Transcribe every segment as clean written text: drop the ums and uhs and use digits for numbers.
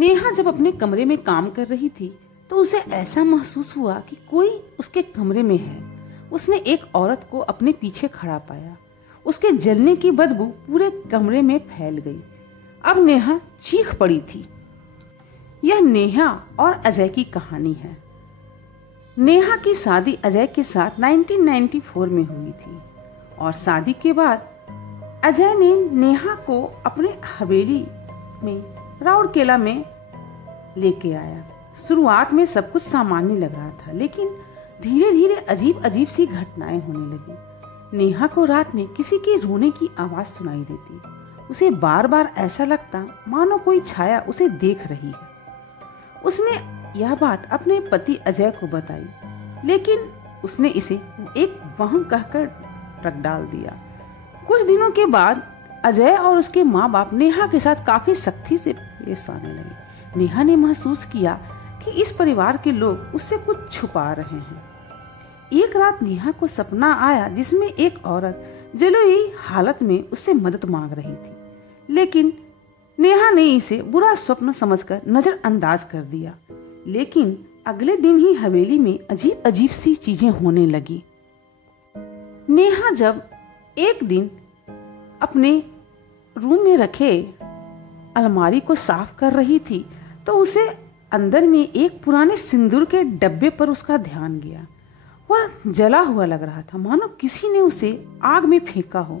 नेहा जब अपने कमरे में काम कर रही थी तो उसे ऐसा महसूस हुआ कि कोई उसके कमरे में है। उसने एक औरत को अपने पीछे खड़ा पाया। उसके जलने की बदबू पूरे कमरे में फैल गई। अब नेहा चीख पड़ी थी। यह नेहा और अजय की कहानी है। नेहा की शादी अजय के साथ 1994 में हुई थी और शादी के बाद अजय ने नेहा को अपने हवेली में राउरकेला में लेके आया। शुरुआत में सब कुछ सामान्य लग रहा था, लेकिन धीरे धीरे अजीब अजीब सी घटनाएं होने लगी। नेहा को रात में किसी के रोने की आवाज सुनाई देती। उसे बार बार ऐसा लगता मानो कोई छाया उसे देख रही है। उसने यह बात अपने पति अजय को बताई, लेकिन उसने इसे एक वहम कहकर रख डाल दिया। कुछ दिनों के बाद अजय और उसके माँ बाप नेहा के साथ काफी सख्ती से पेश आने लगे। नेहा ने महसूस किया कि इस परिवार के लोग उससे कुछ छुपा रहे हैं। एक रात नेहा को सपना आया जिसमें एक औरत जलोई हालत में उससे मदद मांग रही थी, लेकिन नेहा ने इसे बुरा स्वप्न समझकर नजरअंदाज कर दिया। लेकिन अगले दिन ही हवेली में अजीब अजीब सी चीजें होने लगी। नेहा जब एक दिन अपने रूम में रखे अलमारी को साफ कर रही थी तो उसे अंदर में एक पुराने सिंदूर के डब्बे पर उसका ध्यान गया। वह जला हुआ लग रहा था, मानो किसी ने उसे आग में फेंका हो।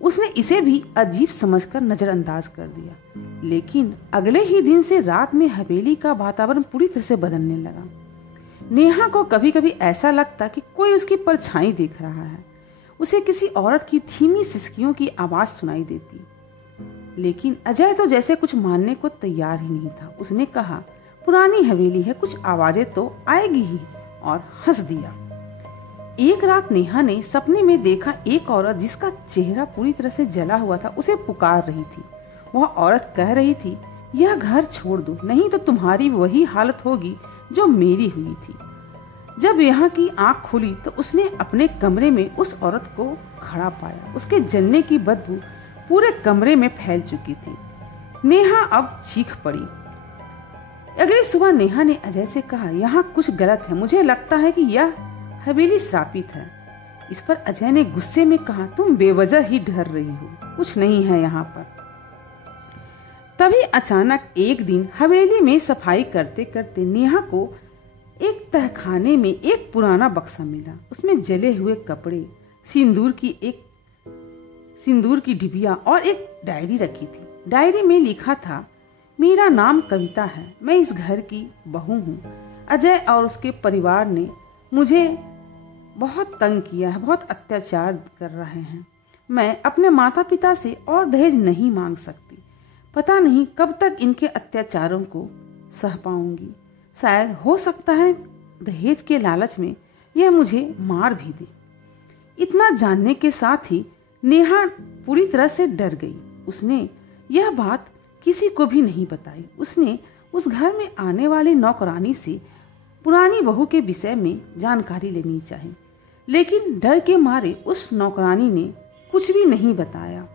उसने इसे भी अजीब समझकर नजरअंदाज कर दिया। लेकिन अगले ही दिन से रात में हवेली का वातावरण पूरी तरह से बदलने लगा। नेहा को कभी कभी ऐसा लगता कि कोई उसकी परछाई देख रहा है। उसे किसी औरत की धीमी सिसकियों की आवाज सुनाई देती। लेकिन अजय तो जैसे कुछ मानने को तैयार ही नहीं था। उसने कहा, पुरानी हवेली है, कुछ आवाजें तो आएगी ही, और हंस दिया। एक रात नेहा ने सपने में देखा एक औरत जिसका चेहरा पूरी तरह से जला हुआ था उसे पुकार रही थी। वह औरत कह रही थी, यह घर छोड़ दो, नहीं तो तुम्हारी वही हालत होगी जो मेरी हुई थी। जब यहाँ की आंख खुली तो उसने अपने कमरे में उस औरत को खड़ा पाया। उसके जलने की बदबू पूरे कमरे में फैल चुकी थी। नेहा अब चीख पड़ी। अगली सुबह नेहा ने अजय से कहा, यहाँ कुछ गलत है, मुझे लगता है कि यह हवेली श्रापित है। इस पर अजय ने गुस्से में कहा, तुम बेवजह ही डर रही हो, कुछ नहीं है यहाँ पर। तभी अचानक एक दिन हवेली में सफाई करते करते नेहा को एक तहखाने में एक पुराना बक्सा मिला। उसमें जले हुए कपड़े, सिंदूर की डिबिया और एक डायरी रखी थी। डायरी में लिखा था, मेरा नाम कविता है, मैं इस घर की बहू हूँ। अजय और उसके परिवार ने मुझे बहुत तंग किया है, बहुत अत्याचार कर रहे हैं। मैं अपने माता पिता से और दहेज नहीं मांग सकती। पता नहीं कब तक इनके अत्याचारों को सह पाऊंगी। शायद हो सकता है दहेज के लालच में यह मुझे मार भी दे। इतना जानने के साथ ही नेहा पूरी तरह से डर गई। उसने यह बात किसी को भी नहीं बताई। उसने उस घर में आने वाली नौकरानी से पुरानी बहू के विषय में जानकारी लेनी चाहिए, लेकिन डर के मारे उस नौकरानी ने कुछ भी नहीं बताया।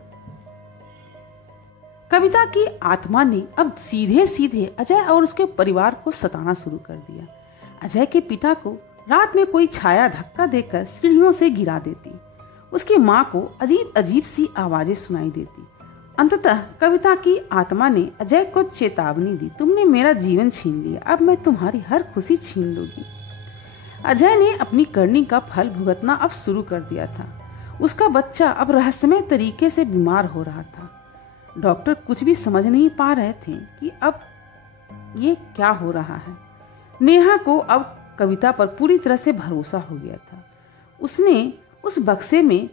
कविता की आत्मा ने अब सीधे सीधे अजय और उसके परिवार को सताना शुरू कर दिया। अजय के पिता को रात में कोई छाया धक्का देकर सीढ़ियों से गिरा देती। उसकी माँ को अजीब अजीब सी आवाजें सुनाई देती। अंततः कविता की आत्मा ने अजय को चेतावनी दी, तुमने मेरा जीवन छीन लिया, अब मैं तुम्हारी हर खुशी छीन लूंगी। अजय ने अपनी करनी का फल भुगतना अब शुरू कर दिया था। उसका बच्चा अब रहस्यमय तरीके से बीमार हो रहा था। डॉक्टर कुछ भी समझ नहीं पा रहे थे कि अब ये क्या हो रहा है। नेहा को अब कविता पर पूरी तरह से भरोसा हो गया था। उसने उस बक्से में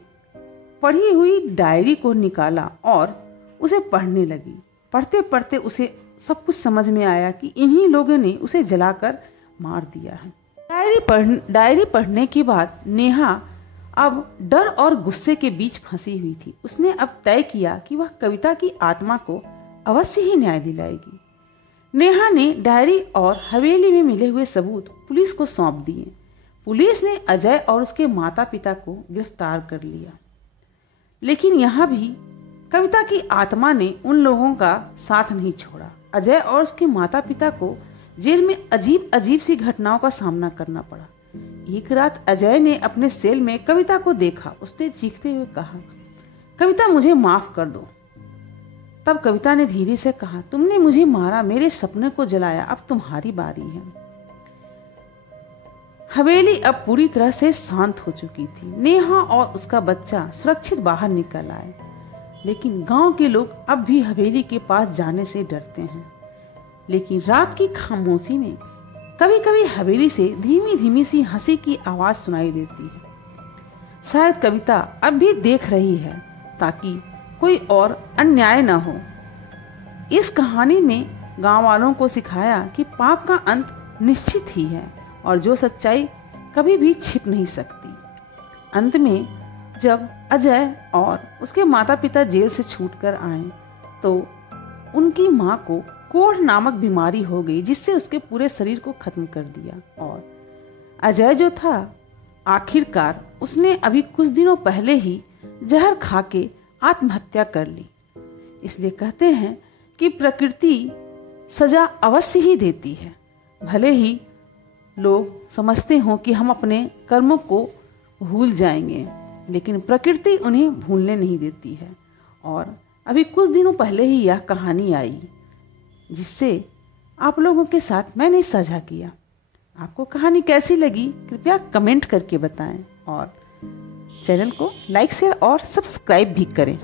पढ़ी हुई डायरी को निकाला और उसे पढ़ने लगी। पढ़ते पढ़ते उसे सब कुछ समझ में आया कि इन्हीं लोगों ने उसे जलाकर मार दिया है। डायरी पढ़ने के बाद नेहा अब डर और गुस्से के बीच फंसी हुई थी। उसने अब तय किया कि वह कविता की आत्मा को अवश्य ही न्याय दिलाएगी। नेहा ने डायरी और हवेली में मिले हुए सबूत पुलिस को सौंप दिए। पुलिस ने अजय और उसके माता पिता को गिरफ्तार कर लिया। लेकिन यहाँ भी कविता की आत्मा ने उन लोगों का साथ नहीं छोड़ा। अजय और उसके माता पिता को जेल में अजीब अजीब सी घटनाओं का सामना करना पड़ा। एक रात अजय ने अपने सेल में कविता को देखा। उसने चीखते हुए कहा, कविता मुझे माफ कर दो। तब कविता ने धीरे से कहा, तुमने मुझे मारा, मेरे सपने को जलाया, अब तुम्हारी बारी है। हवेली अब पूरी तरह से शांत हो चुकी थी। नेहा और उसका बच्चा सुरक्षित बाहर निकल आए, लेकिन गांव के लोग अब भी हवेली के पास जाने से डरते हैं। लेकिन रात की खामोशी में कभी कभी हवेली से धीमी धीमी सी हंसी की आवाज सुनाई देती है। शायद कविता अब भी देख रही है ताकि कोई और अन्याय न हो। इस कहानी में गांव वालों को सिखाया कि पाप का अंत निश्चित ही है और जो सच्चाई कभी भी छिप नहीं सकती। अंत में जब अजय और उसके माता पिता जेल से छूटकर आए तो उनकी मां को कोढ़ नामक बीमारी हो गई, जिससे उसके पूरे शरीर को खत्म कर दिया। और अजय जो था, आखिरकार उसने अभी कुछ दिनों पहले ही जहर खा के आत्महत्या कर ली। इसलिए कहते हैं कि प्रकृति सजा अवश्य ही देती है, भले ही लोग समझते हो कि हम अपने कर्मों को भूल जाएंगे, लेकिन प्रकृति उन्हें भूलने नहीं देती है। और अभी कुछ दिनों पहले ही यह कहानी आई, जिससे आप लोगों के साथ मैंने साझा किया। आपको कहानी कैसी लगी कृपया कमेंट करके बताएं और चैनल को लाइक शेयर और सब्सक्राइब भी करें।